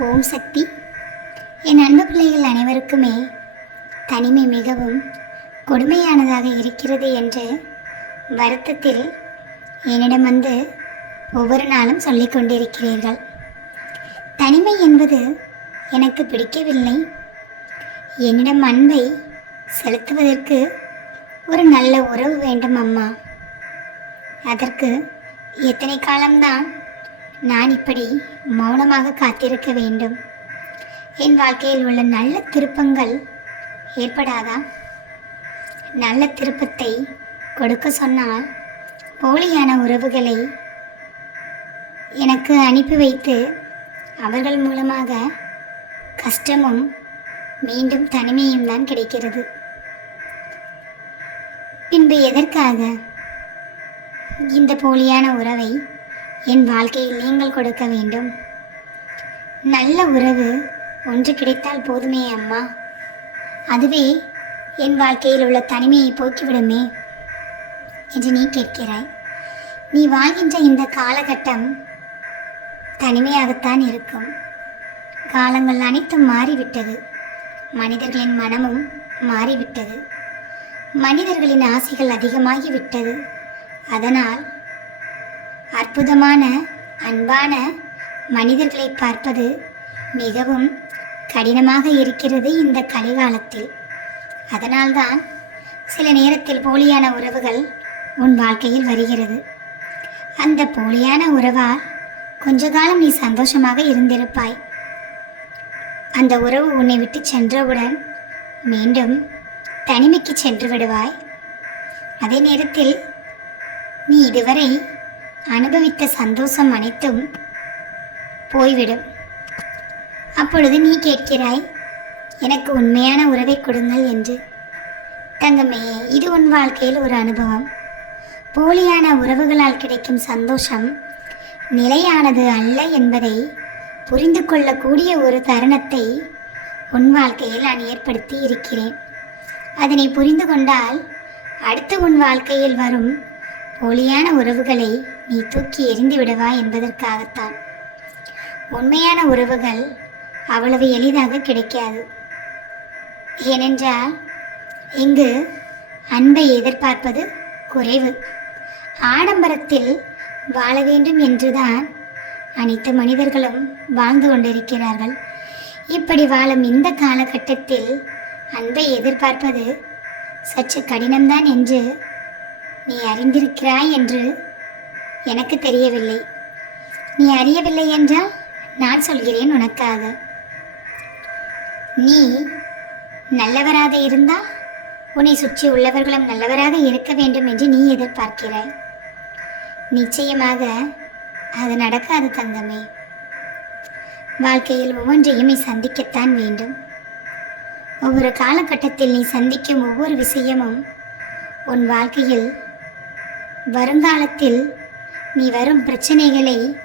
ஓம் சக்தி. என் அன்பு பிள்ளைகள் அனைவருக்குமே தனிமை மிகவும் கொடுமையானதாக இருக்கிறது என்று வருத்தத்தில் என்னிடம் வந்து ஒவ்வொரு நாளும் சொல்லிக் கொண்டிருக்கிறீர்கள். தனிமை என்பது எனக்கு பிடிக்கவில்லை. என்னிடம் அன்பை செலுத்துவதற்கு ஒரு நல்ல உறவு வேண்டும் அம்மா. அதற்கு எத்தனை காலம்தான் நான் இப்படி மௌனமாக காத்திருக்க வேண்டும். என் வாழ்க்கையில் உள்ள நல்ல திருப்பங்கள் ஏற்படாதா? நல்ல திருப்பத்தை கொடுக்க சொன்னால் போலியான உறவுகளை எனக்கு அனுப்பி வைத்து அவர்கள் மூலமாக கஷ்டமும் மீண்டும் தனிமையும் தான் கிடைக்கிறது. பின்பு எதற்காக இந்த போலியான உறவை என் வாழ்க்கையில் நீங்கள் கொடுக்க வேண்டும். நல்ல உறவு ஒன்று கிடைத்தால் போதுமே அம்மா. அதுவே என் வாழ்க்கையில் உள்ள தனிமையை போக்கிவிடுமே என்று நீ கேட்கிறாய். நீ வாழ்கின்ற இந்த காலகட்டம் தனிமையாகத்தான் இருக்கும். காலங்கள் அனைத்தும் மாறிவிட்டது. மனிதர்களின் மனமும் மாறிவிட்டது. மனிதர்களின் ஆசைகள் அதிகமாகிவிட்டது. அதனால் அற்புதமான அன்பான மனிதர்களை பார்ப்பது மிகவும் கடினமாக இருக்கிறது இந்த கலிகாலத்தில். அதனால்தான் சில நேரத்தில் போலியான உறவுகள் உன் வாழ்க்கையில் வருகிறது. அந்த போலியான உறவால் கொஞ்ச காலம் நீ சந்தோஷமாக இருந்திருப்பாய். அந்த உறவு உன்னை விட்டு சென்றவுடன் மீண்டும் தனிமைக்கு சென்று விடுவாய். அதே நேரத்தில் நீ இதுவரை அனுபவித்த சந்தோஷம் அனைத்தும் போய்விடும். அப்பொழுது நீ கேட்கிறாய் எனக்கு உண்மையான உறவை கொடுங்கள் என்று. தங்கமே இது உன் வாழ்க்கையில் ஒரு அனுபவம். போலியான உறவுகளால் கிடைக்கும் சந்தோஷம் நிலையானது அல்ல என்பதை புரிந்து கொள்ளக்கூடிய ஒரு தருணத்தை உன் வாழ்க்கையில் நான் ஏற்படுத்தி இருக்கிறேன். அதனை புரிந்து கொண்டால் அடுத்து உன் வாழ்க்கையில் வரும் போலியான உறவுகளை நீ தூக்கி எரிந்து விடுவாய் என்பதற்காகத்தான். உண்மையான உறவுகள் அவ்வளவு எளிதாக கிடைக்காது. ஏனென்றால் இங்கு அன்பை எதிர்பார்ப்பது குறைவு. ஆடம்பரத்தில் வாழ வேண்டும் என்றுதான் அனைத்து மனிதர்களும் வாழ்ந்து கொண்டிருக்கிறார்கள். இப்படி வாழும் இந்த காலகட்டத்தில் அன்பை எதிர்பார்ப்பது சற்று கடினம்தான் என்று நீ அறிந்திருக்கிறாய் என்று எனக்கு தெரியவில்லை. நீ அறியவில்லை என்றால் நான் சொல்கிறேன் உனக்காக. நீ நல்லவராக இருந்தால் உன்னை சுற்றி உள்ளவர்களும் நல்லவராக இருக்க வேண்டும் என்று நீ எதிர்பார்க்கிறாய். நிச்சயமாக அது நடக்காது தங்கமே. வாழ்க்கையில் ஒவ்வொன்றையும் நீ சந்திக்கத்தான் வேண்டும். ஒவ்வொரு காலகட்டத்தில் நீ சந்திக்கும் ஒவ்வொரு விஷயமும் உன் வாழ்க்கையில் வருங்காலத்தில் நீ வரும் பிரச்சனைகளை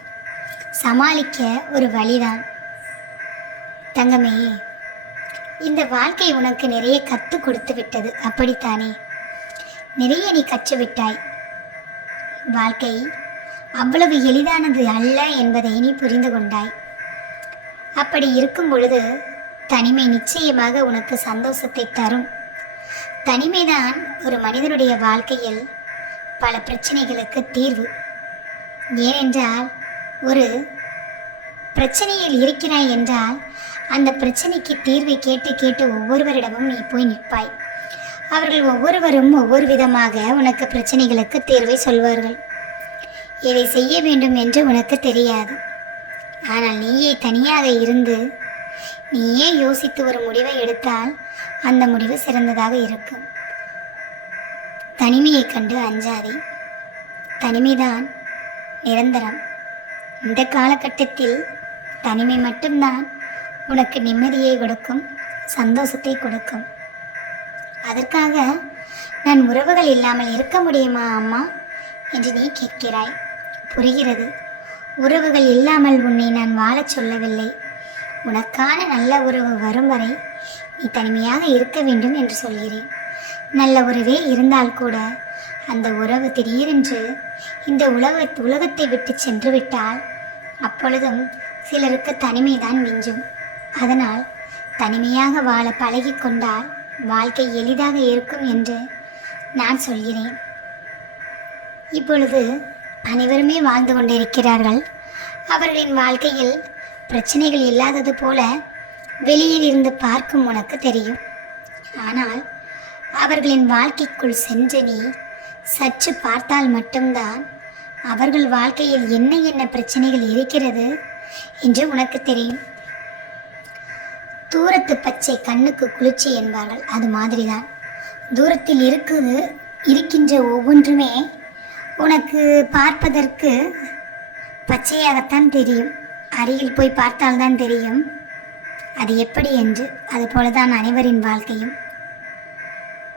சமாளிக்க ஒரு வழிதான். தங்கமே இந்த வாழ்க்கை உனக்கு நிறைய கற்றுக் கொடுத்து விட்டது. அப்படித்தானே? நிறைய நீ கற்றுவிட்டாய் வாழ்க்கை அவ்வளவு எளிதானது அல்ல என்பதை நீ புரிந்து கொண்டாய். அப்படி இருக்கும் பொழுது தனிமை நிச்சயமாக உனக்கு சந்தோஷத்தை தரும். தனிமைதான் ஒரு மனிதனுடைய வாழ்க்கையில் பல பிரச்சனைகளுக்கு தீர்வு. ஏனென்றால் ஒரு பிரச்சனையில் இருக்கிறாய் என்றால் அந்த பிரச்சனைக்கு தீர்வை கேட்டு கேட்டு ஒவ்வொருவரிடமும் நீ போய் நிற்பாய். அவர்கள் ஒவ்வொருவரும் ஒவ்வொரு விதமாக உனக்கு பிரச்சனைகளுக்கு தீர்வை சொல்வார்கள். இதை செய்ய வேண்டும் என்று உனக்கு தெரியாது. ஆனால் நீயே தனியாக இருந்து நீயே யோசித்து ஒரு முடிவை எடுத்தால் அந்த முடிவு சிறந்ததாக இருக்கும். தனிமையைக் கண்டு அஞ்சாதே. தனிமைதான் நிரந்தரம். இந்த காலகட்டத்தில் தனிமை மட்டும்தான் உனக்கு நிம்மதியை கொடுக்கும் சந்தோஷத்தை கொடுக்கும். அதற்காக நான் உறவுகள் இல்லாமல் இருக்க முடியுமா அம்மா? என்று நீ கேட்கிறாய். புரிகிறது. உறவுகள் இல்லாமல் உன்னை நான் வாழச் சொல்லவில்லை. உனக்கான நல்ல உறவு வரும் வரை நீ தனிமையாக இருக்க வேண்டும் என்று சொல்கிறேன். நல்ல உறவே இருந்தால் கூட அந்த உறவு திடீரென்று இந்த உலக உலகத்தை விட்டு சென்று விட்டால் அப்பொழுதும் சிலருக்கு தனிமைதான் மிஞ்சும். அதனால் தனிமையாக வாழ பழகி கொண்டால் வாழ்க்கை எளிதாக இருக்கும் என்று நான் சொல்கிறேன். இப்பொழுது அனைவருமே வாழ்ந்து கொண்டிருக்கிறார்கள். அவர்களின் வாழ்க்கையில் பிரச்சனைகள் இல்லாதது போல வெளியில் இருந்து பார்க்கும் உனக்கு தெரியும். ஆனால் அவர்களின் வாழ்க்கைக்குள் சென்று நீ சற்று பார்த்தால் மட்டும்தான். அவர்கள் வாழ்க்கையில் என்ன என்ன பிரச்சனைகள் இருக்கிறது என்று உனக்கு தெரியும். தூரத்து பச்சை கண்ணுக்கு குளிர்ச்சி என்பார்கள். அது மாதிரிதான். தூரத்தில் இருக்குது இருக்கின்ற ஒவ்வொன்றுமே உனக்கு பார்ப்பதற்கு பச்சையாகத்தான் தெரியும். அருகில் போய் பார்த்தால்தான் தெரியும். அது எப்படி என்று அதுபோல தான் அனைவரின் வாழ்க்கையும்.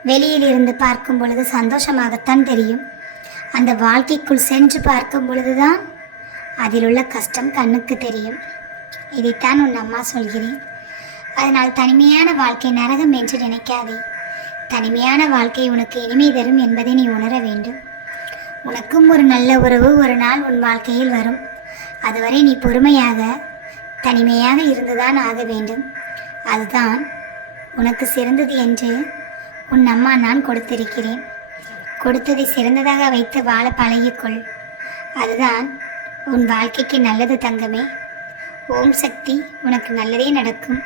வெளியில் இருந்து பார்க்கும் பொழுது சந்தோஷமாகத்தான் தெரியும். அந்த வாழ்க்கைக்குள் சென்று பார்க்கும் பொழுதுதான் அதில் உள்ள கஷ்டம் கண்ணுக்கு தெரியும். இதைத்தான் உன் அம்மா சொல்கிறேன். அதனால் தனிமையான வாழ்க்கை நரகம் என்று நினைக்காதே. தனிமையான வாழ்க்கை உனக்கு இனிமை தரும் என்பதை நீ உணர வேண்டும். உனக்கும் ஒரு நல்ல உறவு ஒரு நாள் உன் வாழ்க்கையில் வரும். அதுவரை நீ பொறுமையாக தனிமையாக இருந்துதான் ஆக வேண்டும். அதுதான் உனக்கு சிறந்தது என்று உன் அம்மா நான் கொடுத்திருக்கிறேன். கொடுத்ததை சிறந்ததாக வைத்து வாழ பழகிக்கொள். அதுதான் உன் வாழ்க்கைக்கு நல்லது தங்கமே. ஓம் சக்தி உனக்கு நல்லதே நடக்கும்.